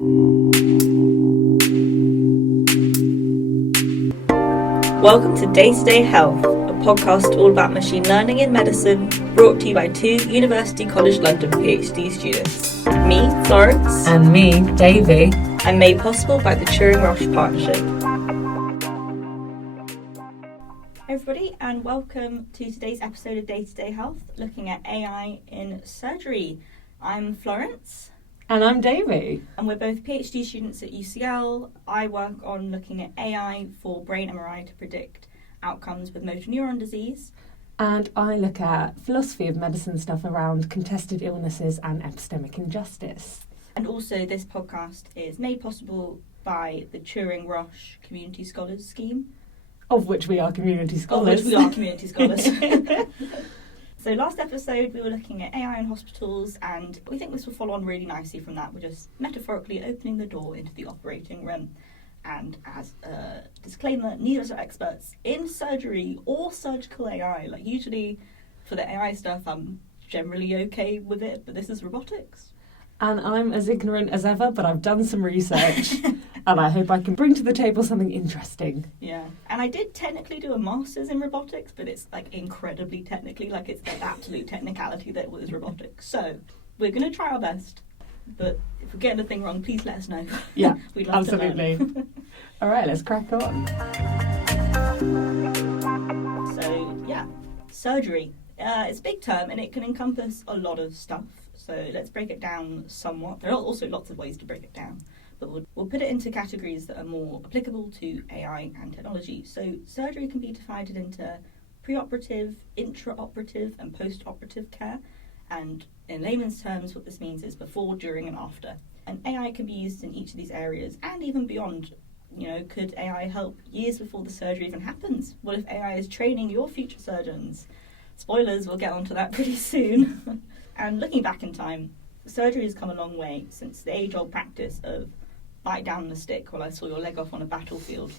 Welcome to Day-to-Day Health, a podcast all about machine learning in medicine, brought to you by two University College London PhD students. Me, Florence. And me, Davey. And made possible by the Turing-Roche partnership. Hi everybody, and welcome to today's episode of Day-to-Day Health, looking at AI in surgery. I'm Florence. And I'm Davey. And we're both PhD students at UCL. I work on looking at AI for brain MRI to predict outcomes with motor neuron disease. And I look at philosophy of medicine stuff around contested illnesses and epistemic injustice. And also this podcast is made possible by the Turing-Roche Community Scholars Scheme. Of which we are community scholars. So last episode we were looking at AI in hospitals, and we think this will follow on really nicely from that. We're just metaphorically opening the door into the operating room. And as a disclaimer, neither of us are experts in surgery or surgical AI. Like usually for the AI stuff I'm generally okay with it, but this is robotics. And I'm as ignorant as ever, but I've done some research and I hope I can bring to the table something interesting. Yeah, and I did technically do a master's in robotics, but it's like incredibly technically, like it's the absolute technicality that was robotics. So we're going to try our best, but if we get anything wrong, please let us know. Yeah, We'd love absolutely. to learn. All right, let's crack on. So yeah, surgery. It's a big term and it can encompass a lot of stuff. So let's break it down somewhat. There are also lots of ways to break it down, but we'll put it into categories that are more applicable to AI and technology. So surgery can be divided into preoperative, intraoperative and postoperative care. And in layman's terms, what this means is before, during and after. And AI can be used in each of these areas and even beyond. You know, could AI help years before the surgery even happens? What if AI is training your future surgeons? Spoilers, we'll get onto that pretty soon. And looking back in time, surgery has come a long way since the age-old practice of bite down the stick while I saw your leg off on a battlefield,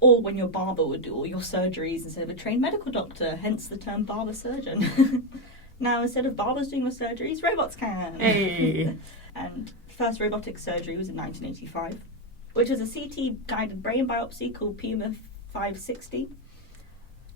or when your barber would do all your surgeries instead of a trained medical doctor, hence the term barber surgeon. Now, instead of barbers doing your surgeries, robots can. Hey. And the first robotic surgery was in 1985, which was a CT-guided brain biopsy called PMF560.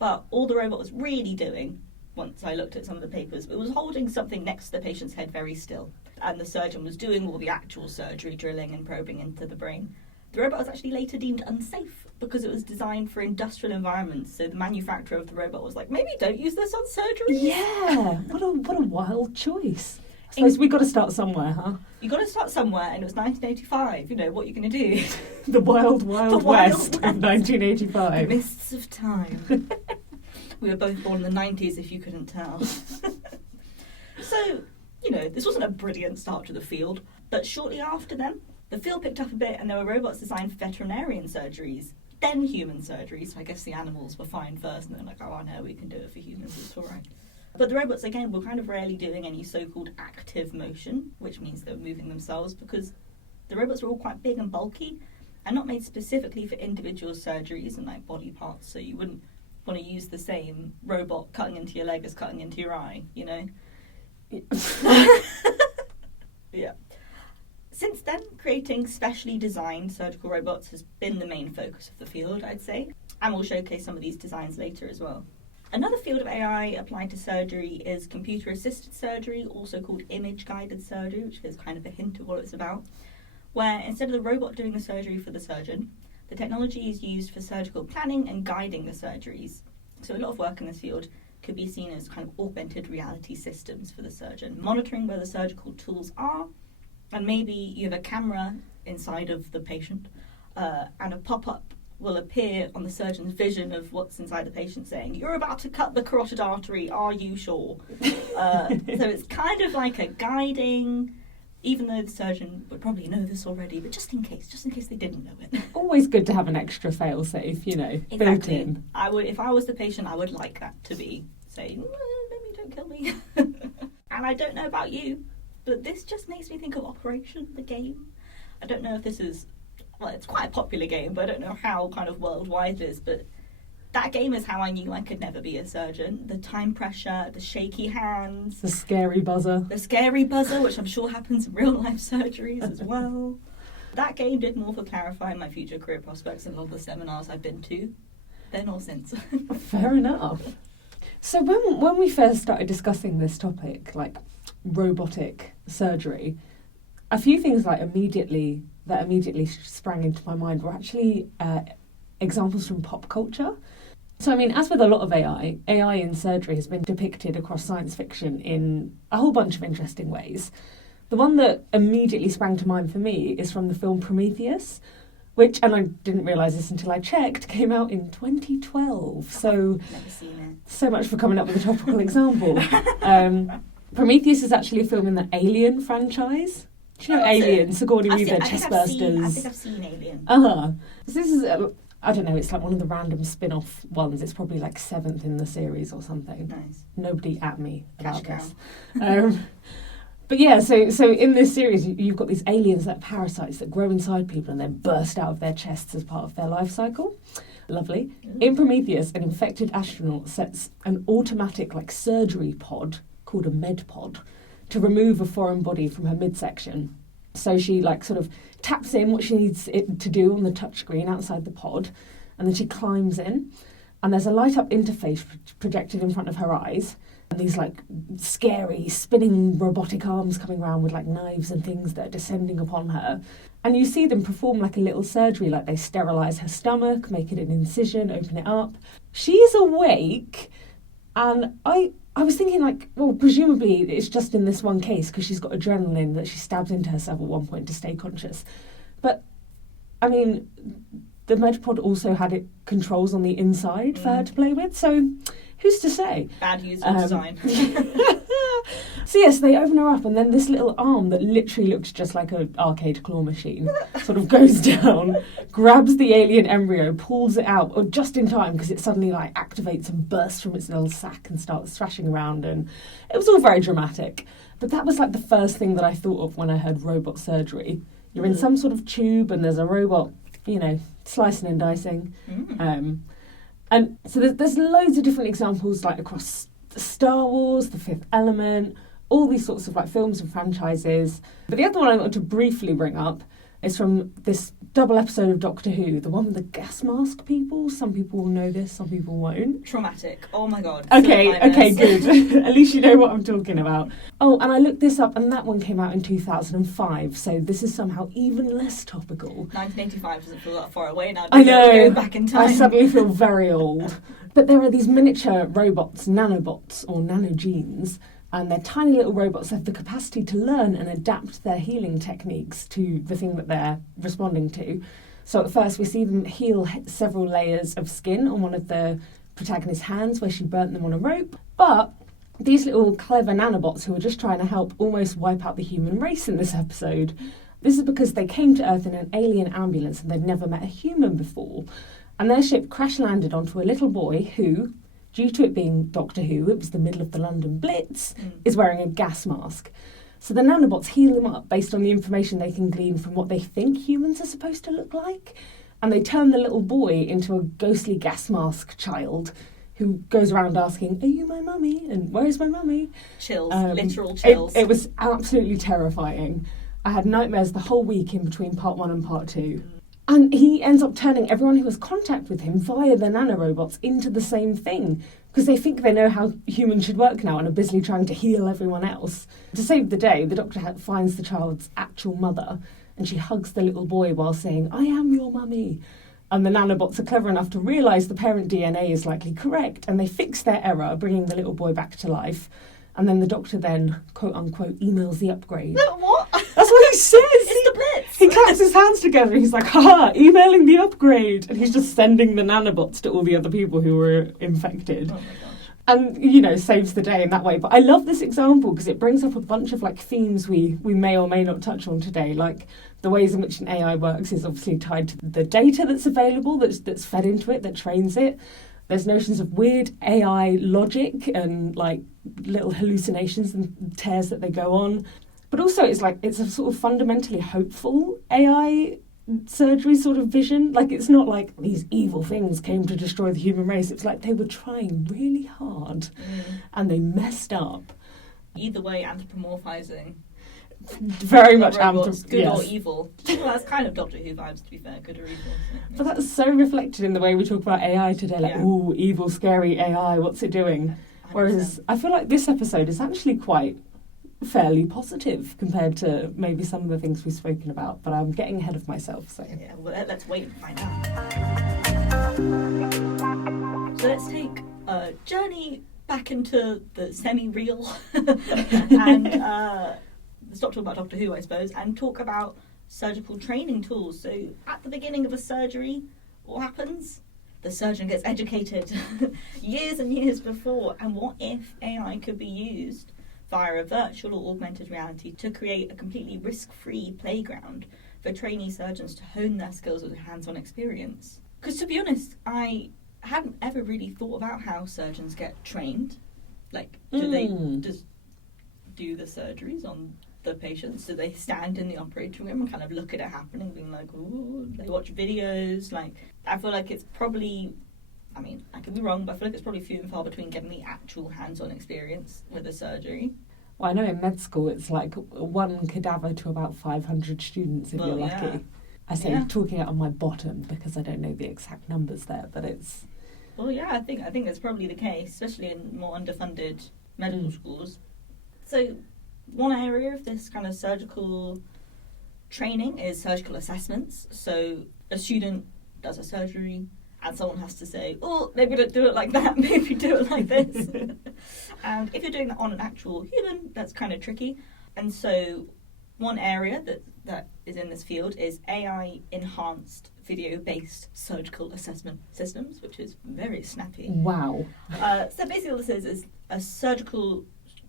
But all the robot was really doing, once I looked at some of the papers, it was holding something next to the patient's head very still. And the surgeon was doing all the actual surgery, drilling and probing into the brain. The robot was actually later deemed unsafe because it was designed for industrial environments. So the manufacturer of the robot was like, maybe don't use this on surgery. Yeah, what a wild choice. I suppose we got to start somewhere, huh? You got to start somewhere, and it was 1985. You know, what are you going to do? The wild west of 1985. The mists of time. We were both born in the 90s, if you couldn't tell. So, you know, this wasn't a brilliant start to the field, but shortly after then, the field picked up a bit and there were robots designed for veterinarian surgeries, then human surgeries. So I guess the animals were fine first, and then like, oh no, we can do it for humans, it's all right. But the robots, again, were kind of rarely doing any so-called active motion, which means they were moving themselves, because the robots were all quite big and bulky and not made specifically for individual surgeries and like body parts, so you wouldn't want to use the same robot cutting into your leg as cutting into your eye, you know? Yeah. Since then, creating specially designed surgical robots has been the main focus of the field, I'd say, and we'll showcase some of these designs later as well. Another field of AI applied to surgery is computer-assisted surgery, also called image-guided surgery, which gives kind of a hint of what it's about, where instead of the robot doing the surgery for the surgeon, the technology is used for surgical planning and guiding the surgeries. So a lot of work in this field could be seen as kind of augmented reality systems for the surgeon, monitoring where the surgical tools are, and maybe you have a camera inside of the patient, and a pop-up will appear on the surgeon's vision of what's inside the patient saying, you're about to cut the carotid artery, are you sure? So it's kind of like a guiding, even though the surgeon would probably know this already, but just in case they didn't know it. Always good to have an extra fail-safe, you know, exactly. Built in. If I was the patient, I would like that to be saying, maybe don't kill me. And I don't know about you, but this just makes me think of Operation, the game. I don't know if this is, well, it's quite a popular game, but I don't know how kind of worldwide it is, but that game is how I knew I could never be a surgeon. The time pressure, the shaky hands. The scary buzzer. The scary buzzer, which I'm sure happens in real life surgeries as well. That game did more for clarifying my future career prospects than a lot of the seminars I've been to, then or since. Fair enough. So when we first started discussing this topic, like robotic surgery, a few things that immediately sprang into my mind were actually examples from pop culture. So, I mean, as with a lot of AI in surgery has been depicted across science fiction in a whole bunch of interesting ways. The one that immediately sprang to mind for me is from the film Prometheus, which, and I didn't realise this until I checked, came out in 2012. So, Never seen it. So much for coming up with a topical example. Prometheus is actually a film in the Alien franchise. Do you know Alien? Sigourney Weaver, chestbursters. I think I've seen Alien. So this is, I don't know, it's like one of the random spin-off ones. It's probably like 7th in the series or something. Nice. Nobody at me about Cash this. But yeah, so in this series, you've got these aliens that are parasites that grow inside people and then burst out of their chests as part of their life cycle. Lovely. In Prometheus, an infected astronaut sets an automatic surgery pod called a med pod to remove a foreign body from her midsection. So she sort of taps in what she needs it to do on the touchscreen outside the pod, and then she climbs in, and there's a light up interface projected in front of her eyes, and these scary spinning robotic arms coming around with knives and things that are descending upon her. And you see them perform a little surgery, they sterilise her stomach, make it an incision, open it up. She's awake, and I was thinking, well, presumably it's just in this one case because she's got adrenaline that she stabs into herself at one point to stay conscious. But, I mean, the MedPod also had controls on the inside for her to play with, so who's to say? Bad user design. So yes, they open her up, and then this little arm that literally looks just like an arcade claw machine sort of goes down, grabs the alien embryo, pulls it out, or just in time because it suddenly activates and bursts from its little sack and starts thrashing around, and it was all very dramatic. But that was the first thing that I thought of when I heard robot surgery. You're in some sort of tube, and there's a robot, slicing and dicing. And so there's loads of different examples across Star Wars, The Fifth Element, all these sorts of films and franchises. But the other one I want to briefly bring up is from this double episode of Doctor Who, the one with the gas mask people. Some people will know this, some people won't. Traumatic. Oh my god. Okay, good. At least you know what I'm talking about. Oh, and I looked this up, and that one came out in 2005, so this is somehow even less topical. 1985 doesn't feel that far away now. I know. Go back in time. I suddenly feel very old. But there are these miniature robots, nanobots, or nanogenes, and they're tiny little robots that have the capacity to learn and adapt their healing techniques to the thing that they're responding to. So at first we see them heal several layers of skin on one of the protagonist's hands where she burnt them on a rope. But these little clever nanobots who are just trying to help almost wipe out the human race in this episode. This is because they came to Earth in an alien ambulance and they'd never met a human before. And their ship crash-landed onto a little boy who, due to it being Doctor Who, it was the middle of the London Blitz, is wearing a gas mask. So the nanobots heal him up based on the information they can glean from what they think humans are supposed to look like. And they turn the little boy into a ghostly gas mask child who goes around asking, "Are you my mummy? And where's my mummy?" Chills, literal chills. It was absolutely terrifying. I had nightmares the whole week in between part 1 and part 2. And he ends up turning everyone who has contact with him via the nanorobots into the same thing, because they think they know how humans should work now and are busily trying to heal everyone else. To save the day, the doctor finds the child's actual mother, and she hugs the little boy while saying, "I am your mummy." And the nanobots are clever enough to realise the parent DNA is likely correct, and they fix their error, bringing the little boy back to life. And then the doctor then, quote-unquote, emails the upgrade. What? That's what he says! It's the Blitz! He claps his hands together and he's like, "Ha! Emailing the upgrade!" And he's just sending the nanobots to all the other people who were infected. Oh my gosh. And, saves the day in that way. But I love this example because it brings up a bunch of, themes we may or may not touch on today. The ways in which an AI works is obviously tied to the data that's available, that's fed into it, that trains it. There's notions of weird AI logic and, little hallucinations and tears that they go on. But also it's a sort of fundamentally hopeful AI surgery sort of vision. It's not like these evil things came to destroy the human race. It's like they were trying really hard and they messed up. Either way, anthropomorphizing. very much robots, good or yes. evil. Well, that's kind of Doctor Who vibes, to be fair, good or evil. So But that's so reflected in the way we talk about AI today, like, Yeah. ooh, evil, scary AI, what's it doing? 100%. Whereas I feel like this episode is actually quite fairly positive compared to maybe some of the things we've spoken about, but I'm getting ahead of myself, so. Yeah, well, let's wait and find out. So let's take a journey back into the semi-real and stop talking about Doctor Who, I suppose, and talk about surgical training tools. So at the beginning of a surgery, what happens? The surgeon gets educated years and years before. And what if AI could be used via a virtual or augmented reality to create a completely risk-free playground for trainee surgeons to hone their skills with hands-on experience? Because to be honest, I hadn't ever really thought about how surgeons get trained. Like, do they just do the surgeries on the patients? Do they stand in the operating room and kind of look at it happening, being like, ooh, they watch videos? Like, I feel like it's probably, I mean, I could be wrong, but I feel like it's probably few and far between getting the actual hands-on experience with a surgery. Well, I know in med school it's like one cadaver to about 500 students if you're lucky. Yeah. I say Yeah. talking out on my bottom because I don't know the exact numbers there, but it's... Well, yeah, I think that's probably the case, especially in more underfunded medical schools. So one area of this kind of surgical training is surgical assessments. So a student does a surgery and someone has to say, oh, maybe don't do it like that, maybe do it like this. And if you're doing that on an actual human, that's kind of tricky. And so one area that is in this field is AI-enhanced video-based surgical assessment systems, which is very snappy. Wow. So basically what this is a surgical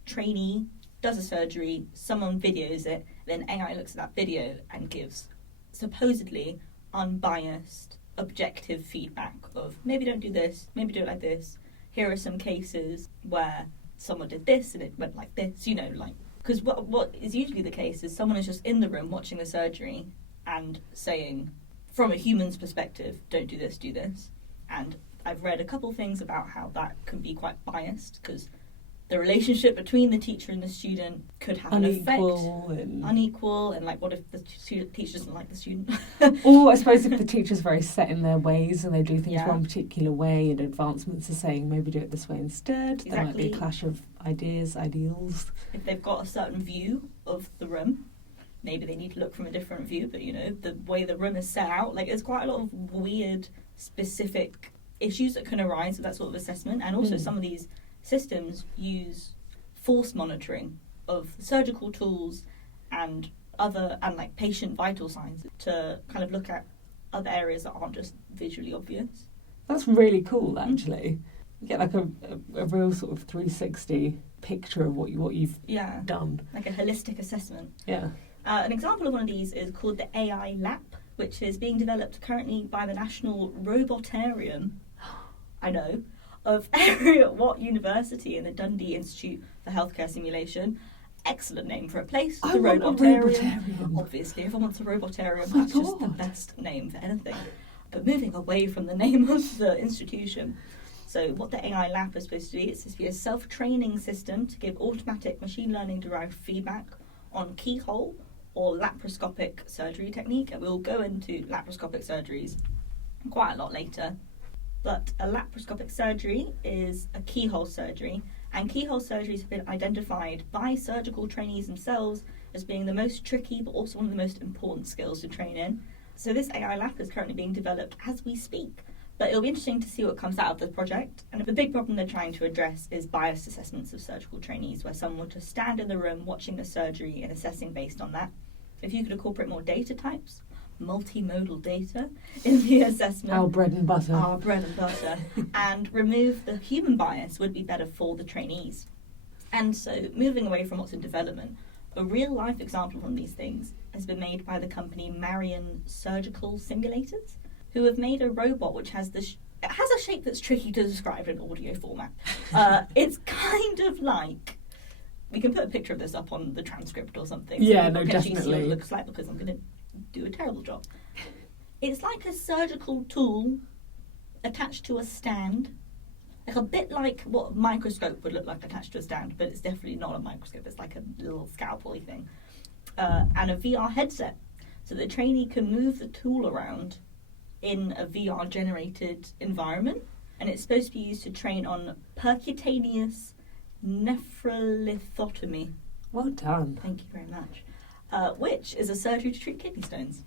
trainee does a surgery, someone videos it, then AI looks at that video and gives supposedly unbiased, objective feedback of maybe don't do this, maybe do it like this. Here are some cases where someone did this and it went like this, you know, like, because what is usually the case is someone is just in the room watching the surgery and saying, from a human's perspective, don't do this, do this. And I've read a couple things about how that can be quite biased because the relationship between the teacher and the student could have an effect. Unequal, and like what if the teacher doesn't like the student? Or I suppose if the teacher's very set in their ways and they do things Yeah. one particular way and advancements are saying maybe do it this way instead, there might be a Exactly. clash of ideals. If they've got a certain view of the room, maybe they need to look from a different view, but you know, the way the room is set out, like there's quite a lot of weird, specific issues that can arise with that sort of assessment. And also some of these systems use force monitoring of surgical tools and like patient vital signs to kind of look at other areas that aren't just visually obvious. That's really cool, actually. You get like a real sort of 360 picture of what you've Yeah, done. like a holistic assessment. Yeah. An example of one of these is called the AI Lap, which is being developed currently by the National Robotarium, I know, of Watt University and the Dundee Institute for Healthcare Simulation. Excellent name for a place, I the want a Robotarium. Robotarium. Obviously, everyone wants a Robotarium. Oh my That's just the God. best name for anything. But moving away from the name of the institution. So what the AI Lab is supposed to be, it's supposed to be a self-training system to give automatic machine learning-derived feedback on keyhole or laparoscopic surgery technique. And we'll go into laparoscopic surgeries quite a lot later. But a laparoscopic surgery is a keyhole surgery, and keyhole surgeries have been identified by surgical trainees themselves as being the most tricky but also one of the most important skills to train in. So this AI lap is currently being developed as we speak, but it'll be interesting to see what comes out of the project. And the big problem they're trying to address is biased assessments of surgical trainees, where someone would just stand in the room watching the surgery and assessing based on that. If you could incorporate more data types, multimodal data in the assessment. Our bread and butter. Our bread and butter. And remove the human bias would be better for the trainees. And so moving away from what's in development, a real life example of one of these things has been made by the company Marion Surgical Simulators, who have made a robot which has it has a shape that's tricky to describe in audio format. It's kind of like, we can put a picture of this up on the transcript or something. Yeah, so no, you can actually see what definitely. it looks like, because I'm going to do a terrible job. It's like a surgical tool attached to a stand, like a bit like what a microscope would look like attached to a stand, but it's definitely not a microscope. It's like a little scalpel-y thing. and a VR headset, so the trainee can move the tool around in a VR generated environment, and it's supposed to be used to train on percutaneous nephrolithotomy. Well done. Thank you very much. Which is a surgery to treat kidney stones.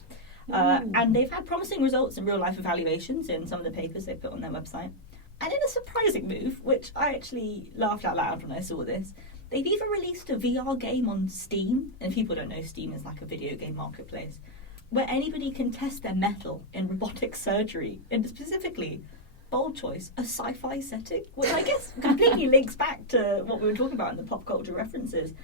And they've had promising results in real life evaluations in some of the papers they put on their website. And in a surprising move, which I actually laughed out loud when I saw this, they've even released a VR game on Steam. And if people don't know, Steam is like a video game marketplace, where anybody can test their mettle in robotic surgery, and specifically, bold choice, a sci-fi setting, which I guess completely links back to what we were talking about in the pop culture references.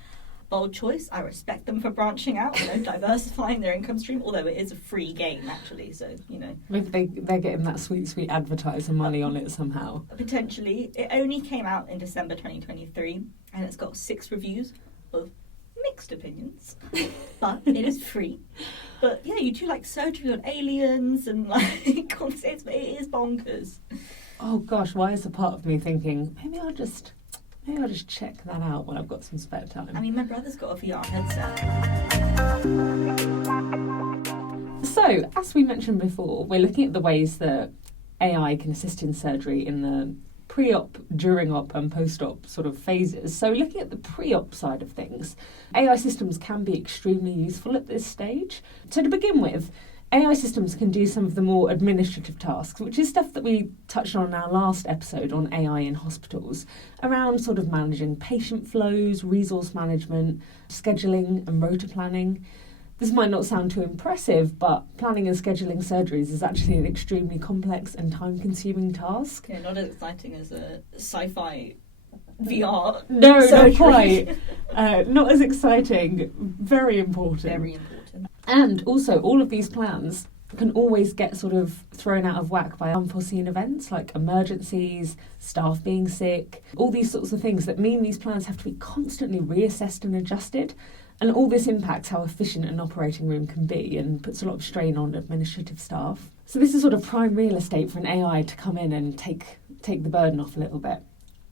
Bold choice, I respect them for branching out, diversifying their income stream, although it is a free game, actually, so, Maybe they're getting that sweet advertiser money on it somehow. Potentially. It only came out in December 2023, and it's got 6 reviews of mixed opinions, but it is free. But yeah, you do like surgery on aliens and like it is bonkers. Oh gosh, why is a part of me thinking maybe I'll just check that out when I've got some spare time? I mean, my brother's got a VR headset. So, as we mentioned before, we're looking at the ways that AI can assist in surgery in the pre-op, during-op and post-op sort of phases. So looking at the pre-op side of things, AI systems can be extremely useful at this stage. So to begin with, AI systems can do some of the more administrative tasks, which is stuff that we touched on in our last episode on AI in hospitals, around sort of managing patient flows, resource management, scheduling and rota planning. This might not sound too impressive, but planning and scheduling surgeries is actually an extremely complex and time-consuming task. Yeah, not as exciting as a sci-fi VR No, surgery. not quite. Not as exciting. Very important. Very important. And also, all of these plans can always get sort of thrown out of whack by unforeseen events like emergencies, staff being sick, all these sorts of things that mean these plans have to be constantly reassessed and adjusted. And all this impacts how efficient an operating room can be and puts a lot of strain on administrative staff. So this is sort of prime real estate for an AI to come in and take the burden off a little bit.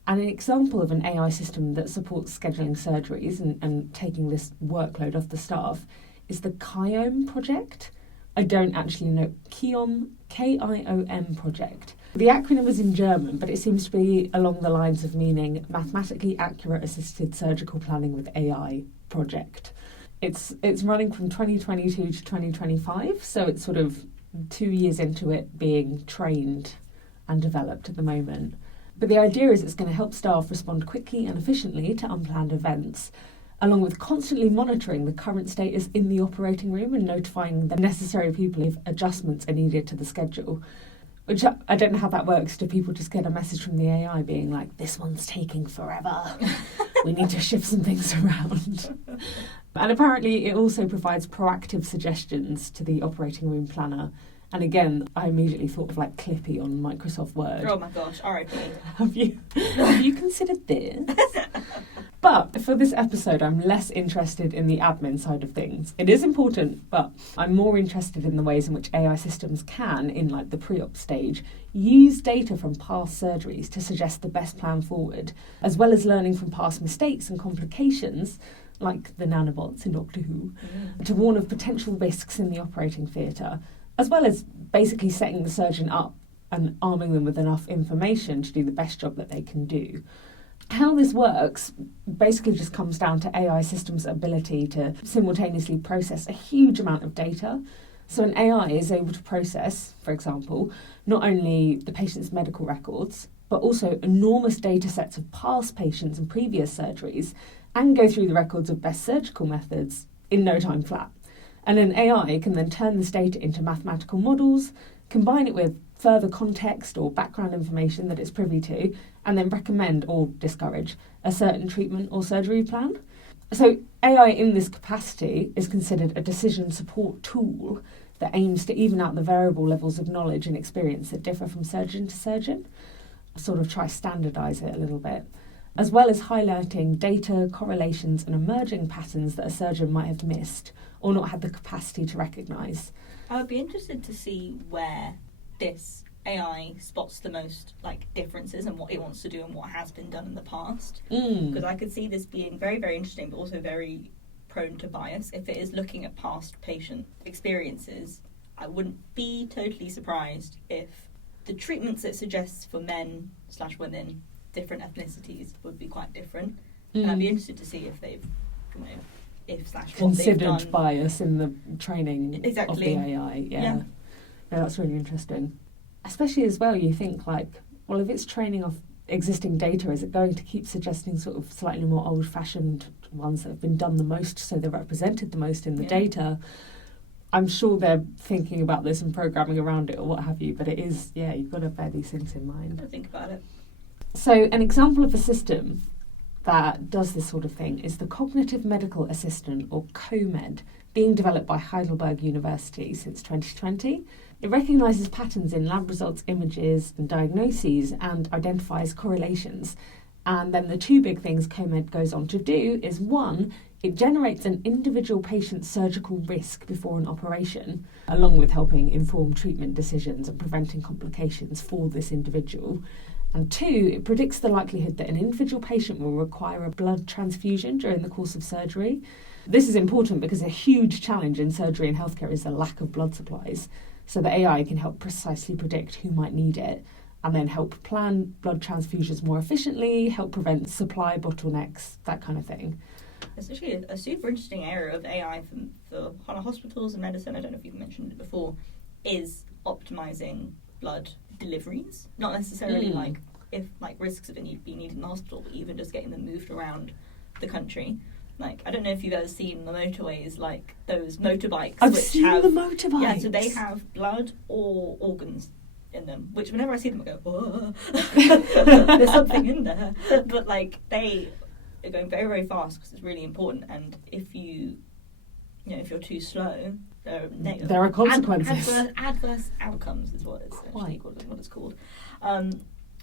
And an example of an AI system that supports scheduling surgeries and taking this workload off the staff is the KIOM project. I don't actually know. KIOM, K-I-O-M project. The acronym is in German, but it seems to be along the lines of meaning Mathematically Accurate Assisted Surgical Planning with AI project. It's running from 2022 to 2025, so it's sort of 2 years into it being trained and developed at the moment. But the idea is it's going to help staff respond quickly and efficiently to unplanned events, along with constantly monitoring the current status in the operating room and notifying the necessary people if adjustments are needed to the schedule. Which I don't know how that works. Do people just get a message from the AI being like, this one's taking forever, we need to shift some things around? And apparently it also provides proactive suggestions to the operating room planner. And again, I immediately thought of like Clippy on Microsoft Word. Oh my gosh, RIP. Have you considered this? But for this episode, I'm less interested in the admin side of things. It is important, but I'm more interested in the ways in which AI systems can, in like the pre-op stage, use data from past surgeries to suggest the best plan forward, as well as learning from past mistakes and complications, like the nanobots in Doctor Who, to warn of potential risks in the operating theatre, as well as basically setting the surgeon up and arming them with enough information to do the best job that they can do. How this works basically just comes down to AI systems' ability to simultaneously process a huge amount of data. So an AI is able to process, for example, not only the patient's medical records, but also enormous data sets of past patients and previous surgeries, and go through the records of best surgical methods in no time flat. And an AI can then turn this data into mathematical models, combine it with further context or background information that it's privy to, and then recommend or discourage a certain treatment or surgery plan. So AI in this capacity is considered a decision support tool that aims to even out the variable levels of knowledge and experience that differ from surgeon to surgeon, sort of try standardise it a little bit, as well as highlighting data, correlations and emerging patterns that a surgeon might have missed or not had the capacity to recognise. I would be interested to see where this AI spots the most differences in what it wants to do and what has been done in the past. Because I could see this being very, very interesting, but also very prone to bias. If it is looking at past patient experiences, I wouldn't be totally surprised if the treatments it suggests for men/women, different ethnicities, would be quite different. And I'd be interested to see if they've, considered bias in the training of exactly. the AI. Yeah. No, that's really interesting. Especially as well, you think like, well, if it's training off existing data, is it going to keep suggesting sort of slightly more old-fashioned ones that have been done the most, so they're represented the most in the data? I'm sure they're thinking about this and programming around it or what have you, but it is, you've got to bear these things in mind. Think about it. So an example of a system that does this sort of thing is the Cognitive Medical Assistant, or COMED, being developed by Heidelberg University since 2020. It recognises patterns in lab results, images and diagnoses and identifies correlations. And then the two big things COMED goes on to do is, one, it generates an individual patient's surgical risk before an operation, along with helping inform treatment decisions and preventing complications for this individual. And two, it predicts the likelihood that an individual patient will require a blood transfusion during the course of surgery. This is important because a huge challenge in surgery and healthcare is the lack of blood supplies. So the AI can help precisely predict who might need it, and then help plan blood transfusions more efficiently, help prevent supply bottlenecks, that kind of thing. It's actually a super interesting area of AI for hospitals and medicine. I don't know if you've mentioned it before, is optimizing blood deliveries. Not necessarily like risks of it being needed in the hospital, but even just getting them moved around the country. Like, I don't know if you've ever seen the motorways, like those motorbikes. I've seen the motorbikes. Yeah, so they have blood or organs in them, which whenever I see them I go, oh, there's something in there. But like, they are going very, very fast because it's really important, and if if you're too slow, there are consequences. Adverse outcomes is what it's called.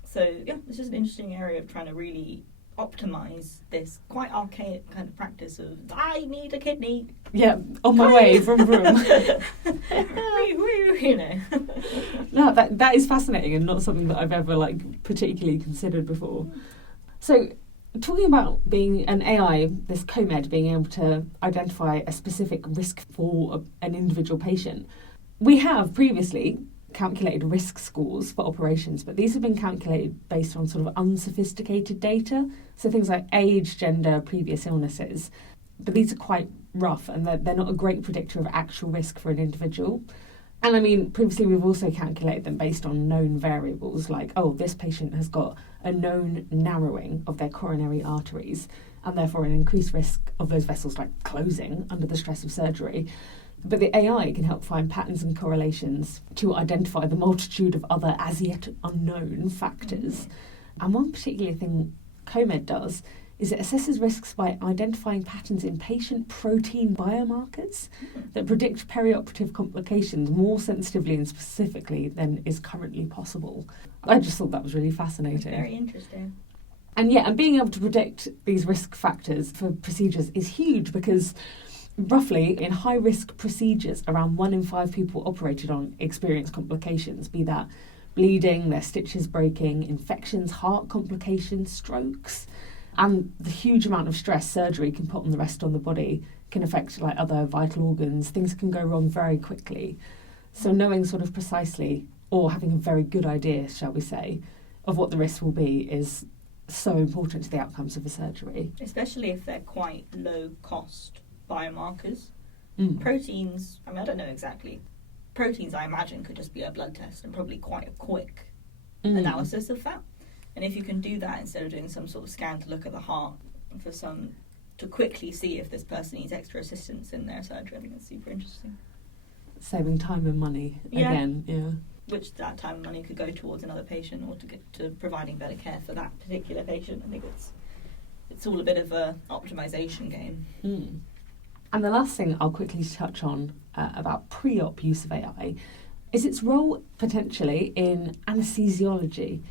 So yeah, it's just an interesting area of trying to really optimise this quite archaic kind of practice of, I need a kidney. Yeah, on my way, vroom vroom. No, that is fascinating and not something that I've ever particularly considered before. So, talking about being an AI, this COMED being able to identify a specific risk for an individual patient, we have previously calculated risk scores for operations, but these have been calculated based on sort of unsophisticated data, so things like age, gender, previous illnesses. But these are quite rough, and they're not a great predictor of actual risk for an individual. And I mean, previously we've also calculated them based on known variables, like, this patient has got a known narrowing of their coronary arteries, and therefore an increased risk of those vessels closing under the stress of surgery. But the AI can help find patterns and correlations to identify the multitude of other as yet unknown factors. And one particular thing COMED does is it assesses risks by identifying patterns in patient protein biomarkers that predict perioperative complications more sensitively and specifically than is currently possible. I just thought that was really fascinating. Very interesting. And being able to predict these risk factors for procedures is huge, because roughly, in high-risk procedures, around 1 in 5 people operated on experience complications, be that bleeding, their stitches breaking, infections, heart complications, strokes. And the huge amount of stress surgery can put on the rest of the body can affect other vital organs. Things can go wrong very quickly. So knowing sort of precisely, or having a very good idea, shall we say, of what the risk will be is so important to the outcomes of a surgery. Especially if they're quite low-cost biomarkers. Proteins, I don't know exactly. Proteins, I imagine, could just be a blood test and probably quite a quick analysis of that. And if you can do that instead of doing some sort of scan to look at the heart to quickly see if this person needs extra assistance in their surgery, I think that's super interesting. Saving time and money again, yeah. Which that time and money could go towards another patient or to get to providing better care for that particular patient. I think it's all a bit of a optimization game. And the last thing I'll quickly touch on about pre-op use of AI is its role potentially in anesthesiology,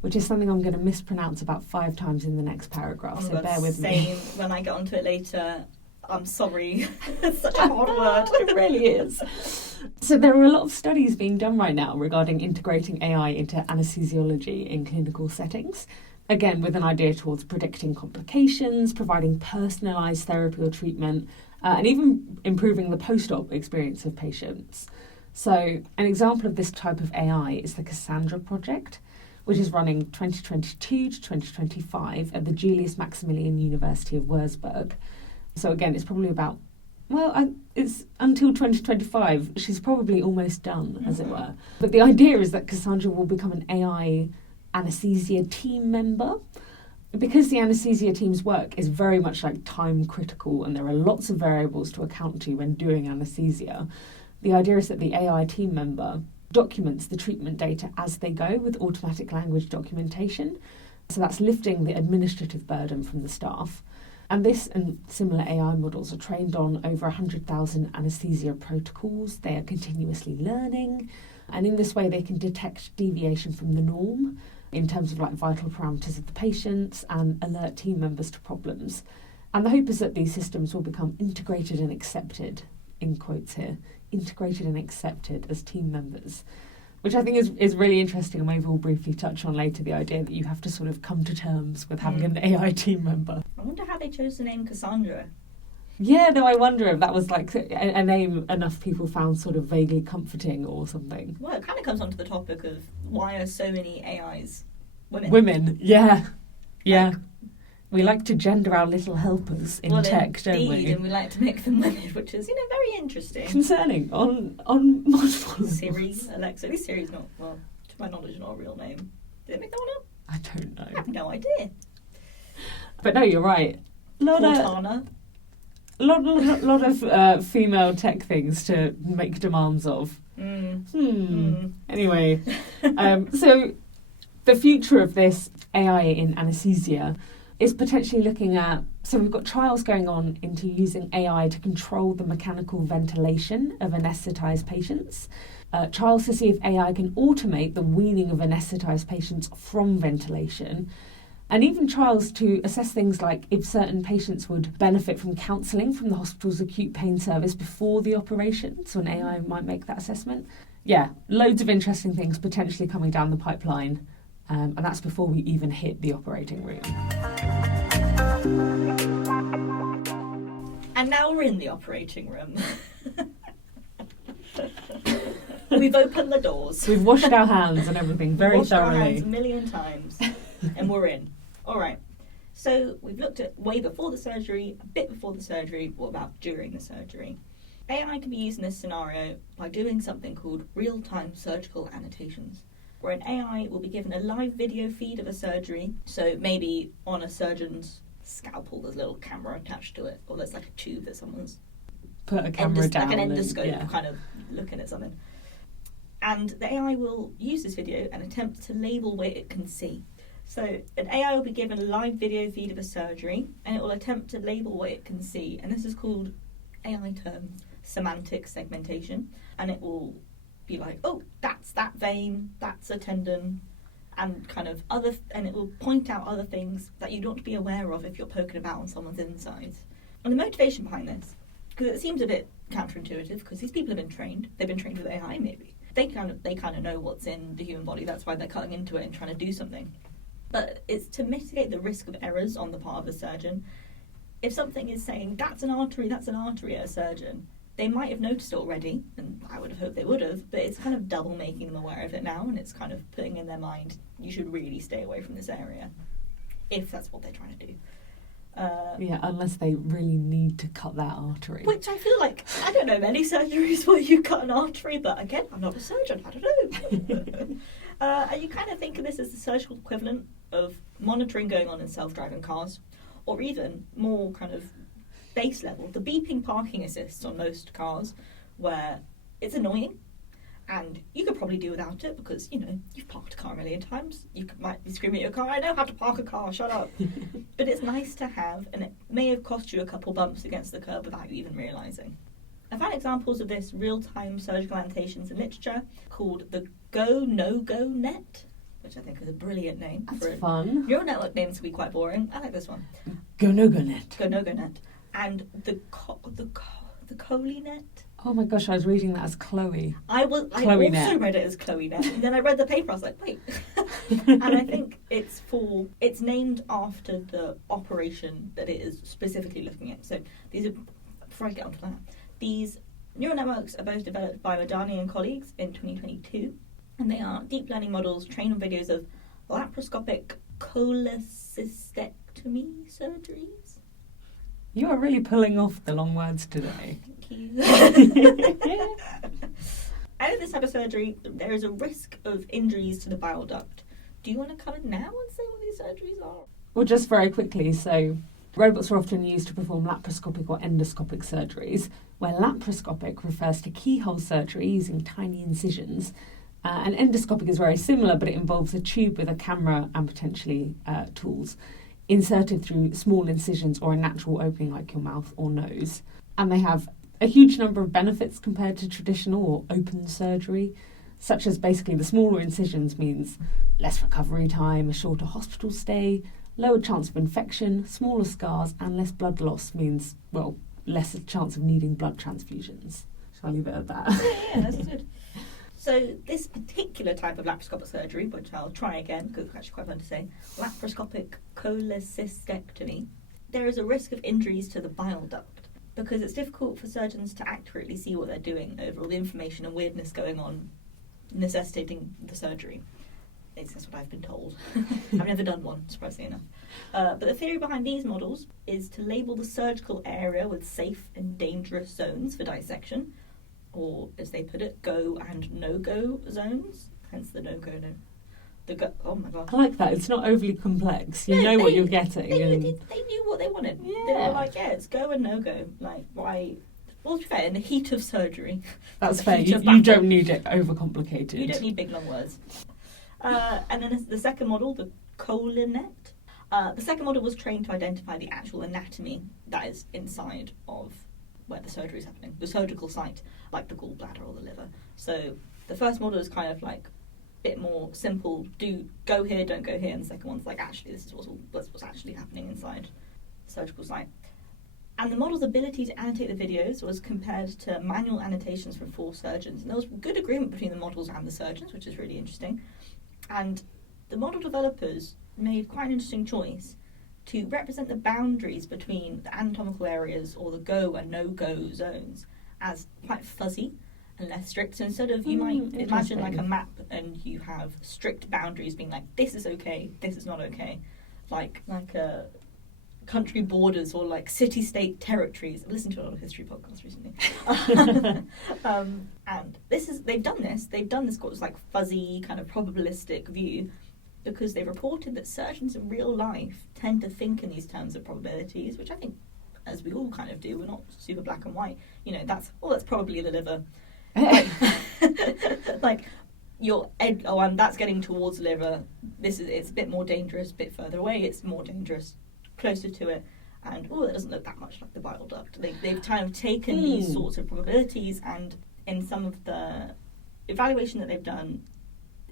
which is something I'm going to mispronounce about 5 times in the next paragraph, so bear with me. When I get onto it later, I'm sorry. It's such a hard word. It really is. So there are a lot of studies being done right now regarding integrating AI into anesthesiology in clinical settings. again, with an idea towards predicting complications, providing personalised therapy or treatment, and even improving the post-op experience of patients. So an example of this type of AI is the Cassandra project, which is running 2022 to 2025 at the Julius Maximilian University of Würzburg. So again, it's probably about, it's until 2025. She's probably almost done, as it were. But the idea is that Cassandra will become an AI anaesthesia team member. Because the anaesthesia team's work is very much like time critical and there are lots of variables to account to when doing anaesthesia, the idea is that the AI team member documents the treatment data as they go with automatic language documentation. So that's lifting the administrative burden from the staff. And this and similar AI models are trained on over 100,000 anaesthesia protocols. They are continuously learning. And in this way, they can detect deviation from the norm in terms of like vital parameters of the patients and alert team members to problems. And the hope is that these systems will become integrated and accepted, in quotes here, integrated and accepted as team members, which I think is really interesting, and maybe we'll briefly touch on later the idea that you have to sort of come to terms with having an AI team member. I wonder how they chose the name Cassandra. Yeah, though I wonder if that was like a name enough people found sort of vaguely comforting or something. Well, it kind of comes onto the topic of why are so many AIs women? Women, yeah. Yeah. We like to gender our little helpers in tech, don't we? And we like to make them women, which is, very interesting. Concerning on multiple levels. Siri, Alexa. At least Siri's not, well, to my knowledge, not a real name. Did they make that one up? I don't know. I have no idea. But no, you're right. Cortana. Lot of female tech things to make demands of. Anyway, so the future of this AI in anaesthesia is potentially looking at, so we've got trials going on into using AI to control the mechanical ventilation of anaesthetised patients. Trials to see if AI can automate the weaning of anaesthetised patients from ventilation. And even trials to assess things like if certain patients would benefit from counselling from the hospital's acute pain service before the operation. So an AI might make that assessment. Yeah, loads of interesting things potentially coming down the pipeline. And that's before we even hit the operating room. And now we're in the operating room. We've opened the doors. We've washed our hands and everything very thoroughly. Washed our hands a million times. And we're in. All right. So we've looked at way before the surgery, a bit before the surgery, what about during the surgery? AI can be used in this scenario by doing something called real-time surgical annotations, where an AI will be given a live video feed of a surgery. So maybe on a surgeon's scalpel, there's a little camera attached to it, or there's like a tube that someone's put a camera down, like an endoscope, kind of looking at something. And the AI will use this video and attempt to label what it can see. So an AI will be given a live video feed of a surgery, and it will attempt to label what it can see. And this is called AI term semantic segmentation. And it will be like, oh, that's that vein, that's a tendon, and kind of and it will point out other things that you don't be aware of if you're poking about on someone's insides. And the motivation behind this, because it seems a bit counterintuitive, because these people have been trained. They've been trained with AI, maybe. They kind of know what's in the human body. That's why they're cutting into it and trying to do something. But it's to mitigate the risk of errors on the part of the surgeon. If something is saying, that's an artery at a surgeon, they might have noticed it already, and I would have hoped they would have, but it's kind of double making them aware of it now, and it's kind of putting in their mind, you should really stay away from this area, if that's what they're trying to do. Yeah, unless they really need to cut that artery. Which I feel like, I don't know many surgeries where you cut an artery, but again, I'm not a surgeon, I don't know. And you kind of think of this as the surgical equivalent of monitoring going on in self-driving cars, or even more kind of base level, the beeping parking assists on most cars, where it's annoying, and you could probably do without it because, you've parked a car a million times. You might be screaming at your car, I know how to park a car, shut up. But it's nice to have, and it may have cost you a couple bumps against the curb without you even realising. I found examples of this real-time surgical annotations in literature called the Go No Go Net, which I think is a brilliant name. That's fun. Neural network names can be quite boring. I like this one. Go No Go Net. Go No Go Net. And the Coley Net. Oh my gosh, I was reading that as Chloe. I also read it as Chloe Net. And then I read the paper, I was like, wait, And I think it's named after the operation that it is specifically looking at. So before I get onto that, these neural networks are both developed by Madani and colleagues in 2022, and they are deep learning models trained on videos of laparoscopic cholecystectomy surgeries. You are really pulling off the long words today. Thank you. Out of this type of surgery, there is a risk of injuries to the bile duct. Do you want to come in now and say what these surgeries are? Well, just very quickly, so robots are often used to perform laparoscopic or endoscopic surgeries, where laparoscopic refers to keyhole surgery using tiny incisions. And endoscopic is very similar, but it involves a tube with a camera and potentially tools inserted through small incisions or a natural opening like your mouth or nose. And they have a huge number of benefits compared to traditional or open surgery, such as basically the smaller incisions means less recovery time, a shorter hospital stay, lower chance of infection, smaller scars, and less blood loss means, well, less chance of needing blood transfusions. Shall I leave it at that? Yeah, that's good. So this particular type of laparoscopic surgery, which I'll try again because it's actually quite fun to say, laparoscopic cholecystectomy, there is a risk of injuries to the bile duct because it's difficult for surgeons to accurately see what they're doing over all the information and weirdness going on necessitating the surgery. That's what I've been told. I've never done one, surprisingly enough. But the theory behind these models is to label the surgical area with safe and dangerous zones for dissection, or as they put it, go and no-go zones, hence the no-go, no. Oh my gosh. I like that. It's not overly complex. You know what you're getting. They knew what they wanted. Yeah. They were like, yeah, it's go and no-go. Like, why? Well, to be fair, in the heat of surgery. That's fair. You don't need it overcomplicated. You don't need big, long words. And then the second model, the Colinet. The second model was trained to identify the actual anatomy that is inside of where the surgery is happening, the surgical site, like the gallbladder or the liver. So the first model is kind of like a bit more simple, go here, don't go here, and the second one's like, actually, this is what's actually happening inside the surgical site. And the model's ability to annotate the videos was compared to manual annotations from 4 surgeons. And there was good agreement between the models and the surgeons, which is really interesting. And the model developers made quite an interesting choice to represent the boundaries between the anatomical areas or the go and no-go zones as quite fuzzy and less strict. So instead of, you might imagine like a map and you have strict boundaries being like, this is okay, this is not okay. Like a country borders or like city-state territories. I've listened to a lot of history podcasts recently. And they've done this like fuzzy kind of probabilistic view because they reported that surgeons in real life tend to think in these terms of probabilities, which I think, as we all kind of do, we're not super black and white. You know, that's probably the liver. Like that's getting towards the liver. It's a bit more dangerous, a bit further away. It's more dangerous, closer to it. And it doesn't look that much like the bile duct. They've kind of taken these sorts of probabilities, and in some of the evaluation that they've done,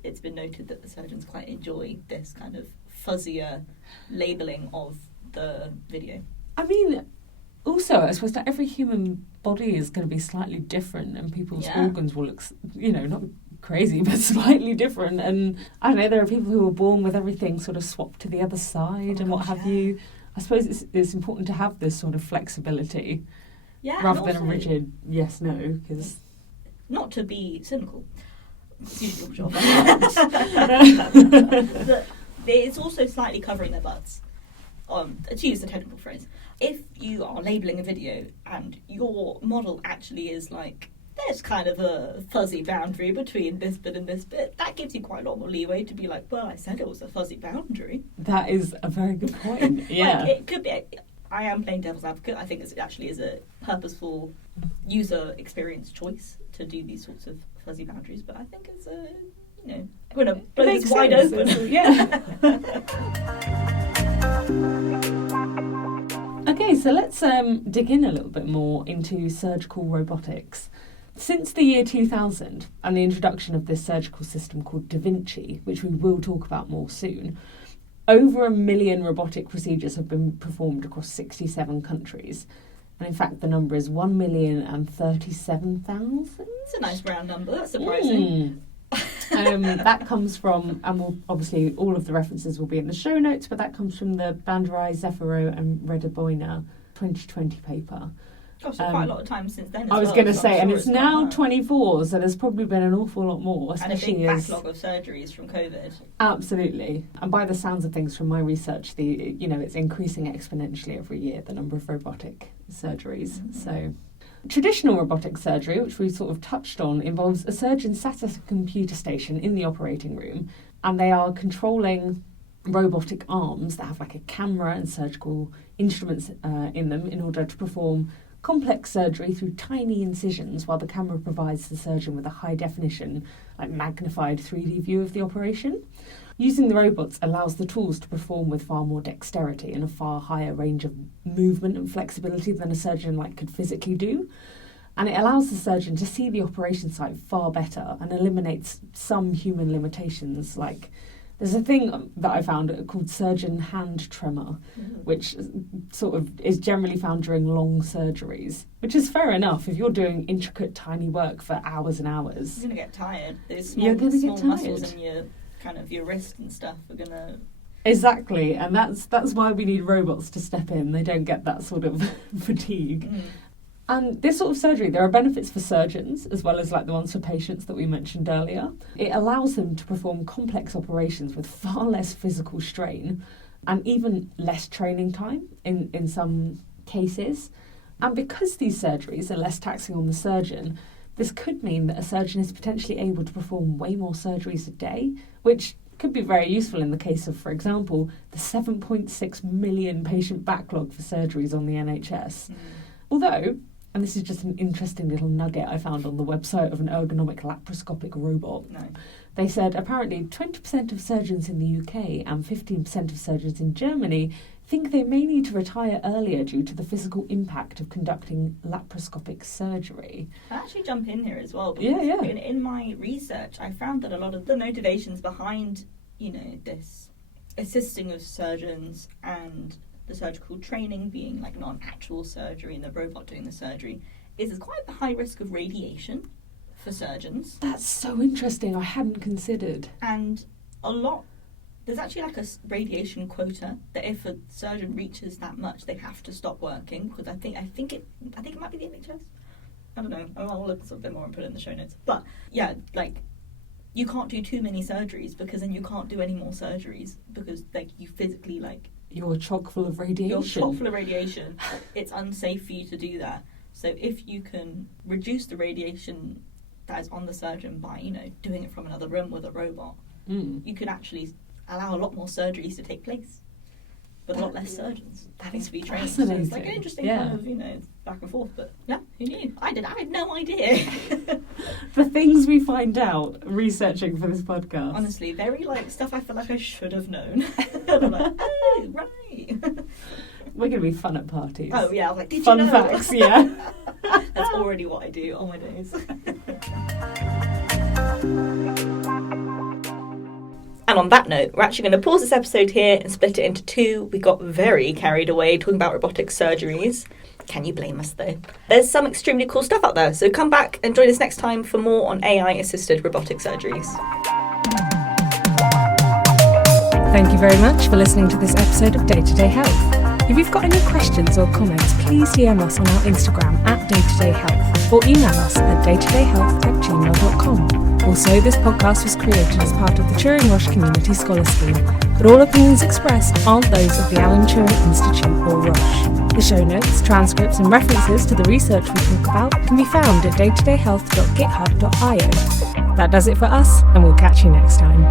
it's been noted that the surgeons quite enjoy this kind of fuzzier labelling of the video. I mean, also, I suppose that every human body is going to be slightly different, and people's organs will look, not crazy, but slightly different. And I don't know, there are people who are born with everything sort of swapped to the other side and what have you. I suppose it's important to have this sort of flexibility rather than a rigid yes-no, because... Not to be cynical. It's usually your job. It's also slightly covering their butts, to use the technical phrase. If you are labelling a video and your model actually is like, there's kind of a fuzzy boundary between this bit and this bit, that gives you quite a lot more leeway to be like, well, I said it was a fuzzy boundary. That is a very good point. Yeah. Like, it could be... I am playing devil's advocate. I think it actually is a purposeful user experience choice to do these sorts of fuzzy boundaries, but I think it's I'm going to blow this wide open. Yeah. Okay, so let's dig in a little bit more into surgical robotics. Since the year 2000 and the introduction of this surgical system called Da Vinci, which we will talk about more soon, over 1 million robotic procedures have been performed across 67 countries. And in fact, the number is 1,037,000. It's a nice round number. That's surprising. That comes from, and obviously all of the references will be in the show notes, but that comes from the Banderai, Zeffiro and Redaboina 2020 paper. Gosh, so quite a lot of time since then. I was going to say, and it's now 24, so there's probably been an awful lot more. And a big backlog of surgeries from COVID. Absolutely. And by the sounds of things from my research, it's increasing exponentially every year, the number of robotic surgeries. Mm-hmm. So traditional robotic surgery, which we sort of touched on, involves a surgeon sat at a computer station in the operating room, and they are controlling robotic arms that have like a camera and surgical instruments in them in order to perform complex surgery through tiny incisions, while the camera provides the surgeon with a high definition, like magnified 3D view of the operation. Using the robots allows the tools to perform with far more dexterity and a far higher range of movement and flexibility than a surgeon could physically do. And it allows the surgeon to see the operation site far better and eliminates some human limitations, like there's a thing that I found called surgeon hand tremor, which sort of is generally found during long surgeries, which is fair enough if you're doing intricate, tiny work for hours and hours. You're going to get tired. Those You're going to small get tired. muscles in your wrist and stuff are going to... Exactly, and that's why we need robots to step in. They don't get that sort of fatigue. Mm. And this sort of surgery, there are benefits for surgeons as well as the ones for patients that we mentioned earlier. It allows them to perform complex operations with far less physical strain and even less training time in some cases. And because these surgeries are less taxing on the surgeon, this could mean that a surgeon is potentially able to perform way more surgeries a day, which could be very useful in the case of, for example, the 7.6 million patient backlog for surgeries on the NHS. Although, and this is just an interesting little nugget I found on the website of an ergonomic laparoscopic robot. No. They said apparently 20% of surgeons in the UK and 15% of surgeons in Germany think they may need to retire earlier due to the physical impact of conducting laparoscopic surgery. I'll actually jump in here as well. Yeah. In my research, I found that a lot of the motivations behind, this assisting of surgeons and the surgical training being not an actual surgery and the robot doing the surgery is quite the high risk of radiation for surgeons. That's so interesting. I hadn't considered. And there's actually a radiation quota that if a surgeon reaches that much, they have to stop working, because I think it might be the NHS. I don't know. I'll look a bit more and put it in the show notes. But yeah, you can't do too many surgeries, because then you can't do any more surgeries, because you physically you're chock full of radiation. It's unsafe for you to do that. So if you can reduce the radiation that is on the surgeon by, doing it from another room with a robot, you could actually allow a lot more surgeries to take place, but a lot less surgeons. That needs is to be trained. fascinating. So it's an interesting kind of, back and forth. But yeah, who knew? I had no idea. The things we find out researching for this podcast. Honestly, very stuff I feel like I should have known. I'm oh, right. We're going to be fun at parties. Oh yeah, I was did fun you know? Facts, yeah. That's already what I do on my days. And on that note, we're actually going to pause this episode here and split it into two. We got very carried away talking about robotic surgeries. Can you blame us, though? There's some extremely cool stuff out there, so come back and join us next time for more on AI-assisted robotic surgeries. Thank you very much for listening to this episode of Day to Day Health. If you've got any questions or comments, please DM us on our Instagram @daytodayhealth or email us at daytodayhealth@gmail.com. Also, this podcast was created as part of the Turing-Roche Community Scholar Scheme, but all opinions expressed aren't those of the Alan Turing Institute or Roche. The show notes, transcripts and references to the research we talk about can be found at daytodayhealth.github.io. That does it for us, and we'll catch you next time.